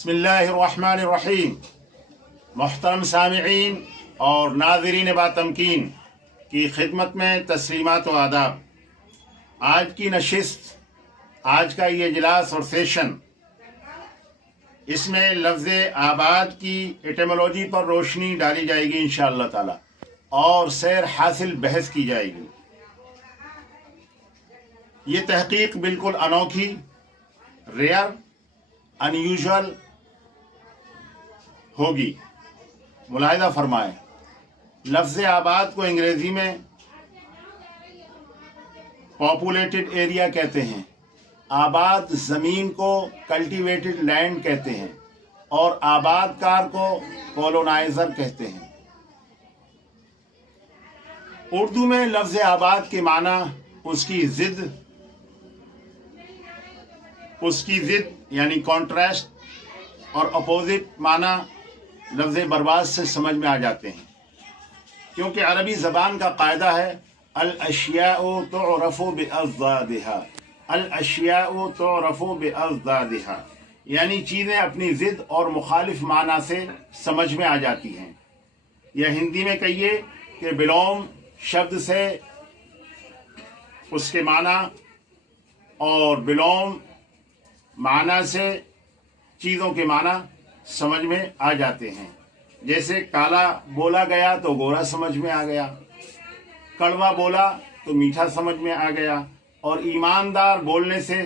बिस्मिल्लाहिर्रहमानिर्रहीम। मोहतरम सामिईन और नाज़रीन बातमकीन की खिदमत में तस्लीमात व आदाब। आज की नशिस्त, आज का ये इजलास और सेशन, इसमें लफ्ज़ आबाद की एटमोलॉजी पर रोशनी डाली जाएगी इंशाअल्लाह ताला और सैर हासिल बहस की जाएगी। ये तहकीक बिल्कुल अनोखी, रेयर, अनयूजुअल होगी। मुलाहिदा फरमाएं, लफ्ज़ आबाद को अंग्रेज़ी में पॉपुलेटेड एरिया कहते हैं, आबाद ज़मीन को कल्टीवेटेड लैंड कहते हैं और आबादकार को कॉलोनाइज़र कहते हैं। उर्दू में लफ्ज़ आबाद के माना उसकी ज़िद यानी कॉन्ट्रास्ट और अपोजिट माना लफ्ज़ बर्बाद से समझ में आ जाते हैं, क्योंकि अरबी ज़बान का कायदा है अल अशियाउ तुअरफ़ु बिअज़दादिहा, अल अशियाउ तुअरफ़ु बिअज़दादिहा, यानी चीज़ें अपनी ज़िद और मुखालिफ माना से समझ में आ जाती हैं। या हिंदी में कहिए कि बिलोम शब्द से उसके माना और बिलोम माना से चीज़ों के माना समझ में आ जाते हैं। जैसे काला बोला गया तो गोरा समझ में आ गया, कड़वा बोला तो मीठा समझ में आ गया, और ईमानदार बोलने से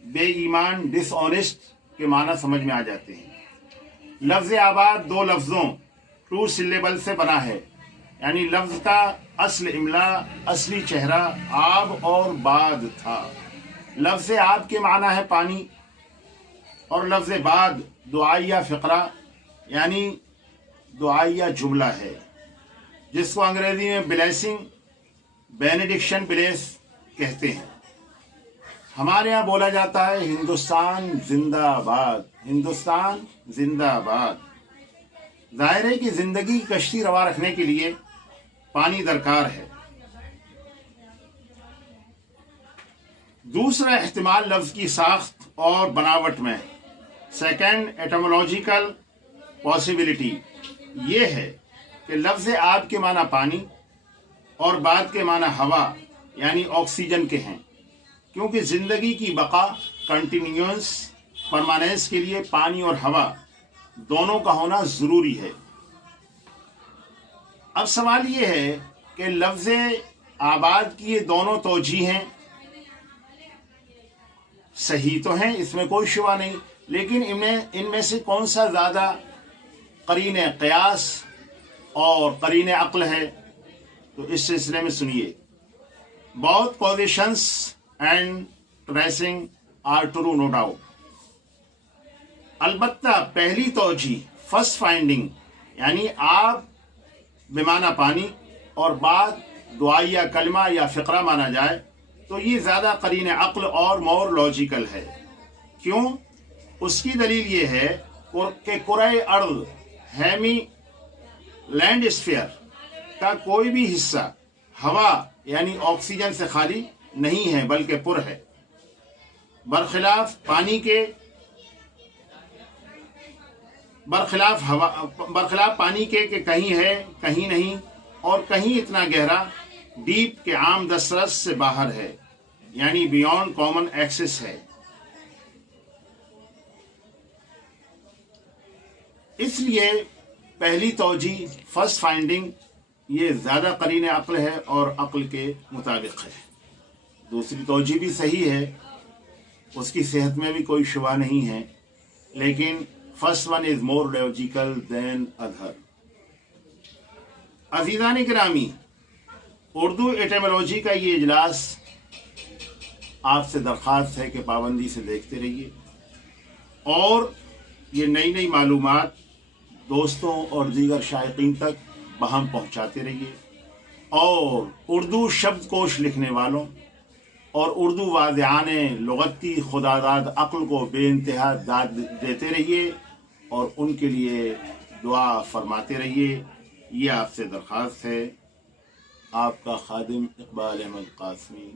बेईमान डिसऑनेस्ट के माना समझ में आ जाते हैं। लफ्ज़ आबाद दो लफ्ज़ों टू सिलेबल से बना है, यानी लफ्ज़ का असल इमला, असली चेहरा आब और बाद था। लफ्ज़ आब के माना है पानी और लफ्ज़ बाद दुआया फ़िक्रा यानी दुआया जुमला है, जिसको अंग्रेज़ी में ब्लेसिंग, बेनेडिक्शन ब्लेस कहते हैं। हमारे यहाँ बोला जाता है हिंदुस्तान जिंदाबाद, हिंदुस्तान जिंदाबाद। जाहिर है कि ज़िंदगी की कश्ती रवा रखने के लिए पानी दरकार है। दूसरा एहतिमाल लफ्ज़ की साख्त और बनावट में, सेकेंड एटमोलॉजिकल पॉसिबिलिटी ये है कि लफ्ज़ आब के माना पानी और बाद के माना हवा यानी ऑक्सीजन के हैं, क्योंकि ज़िंदगी की बका, कंटिन्यूअस, परमानेंस के लिए पानी और हवा दोनों का होना ज़रूरी है। अब सवाल ये है कि लफ्ज़ आबाद की ये दोनों तौजीह हैं, सही तो हैं, इसमें कोई शुबा नहीं, लेकिन इनमें से कौन सा ज़्यादा करीन क़यास और करीन अक्ल है, तो इस सिलसिले में सुनिए। Both positions and tracing are true no doubt. अलबत्ता पहली तौजी फर्स्ट फाइंडिंग यानी आप बेमाना पानी और बाद दुआया कलमा या फ़िक्रा माना जाए तो ये ज़्यादा करीन अक्ल और मोर लॉजिकल है। क्यों? उसकी दलील ये है कि कुरे अर्द हैमी लैंड स्फीयर का कोई भी हिस्सा हवा यानी ऑक्सीजन से खाली नहीं है, बल्कि पुर है। बरखिलाफ पानी के कहीं है कहीं नहीं, और कहीं इतना गहरा डीप के आम दस्तरस से बाहर है, यानी बियॉन्ड कॉमन एक्सेस है। इसलिए पहली तौजी फर्स्ट फाइंडिंग ये ज़्यादा करीन अक्ल है और अक्ल के मुताबिक है। दूसरी तौजी भी सही है, उसकी सेहत में भी कोई शुबा नहीं है, लेकिन first one is more logical than other. अज़ीज़ान गिरामी, उर्दू एटमोलॉजी का ये इजलास आपसे दरख्वास्त है कि पाबंदी से देखते रहिए और ये नई नई मालूमात दोस्तों और दीगर शायकीन तक बहम पहुँचाते रहिए, और उर्दू शब्दकोश लिखने वालों और उर्दू वाज़िआने लुग़त की खुदादाद अक्ल को बेइंतहा दाद देते रहिए और उनके लिए दुआ फरमाते रहिए। ये आपसे दरख्वास्त है। आपका खादिम इकबाल अहमद कासमी।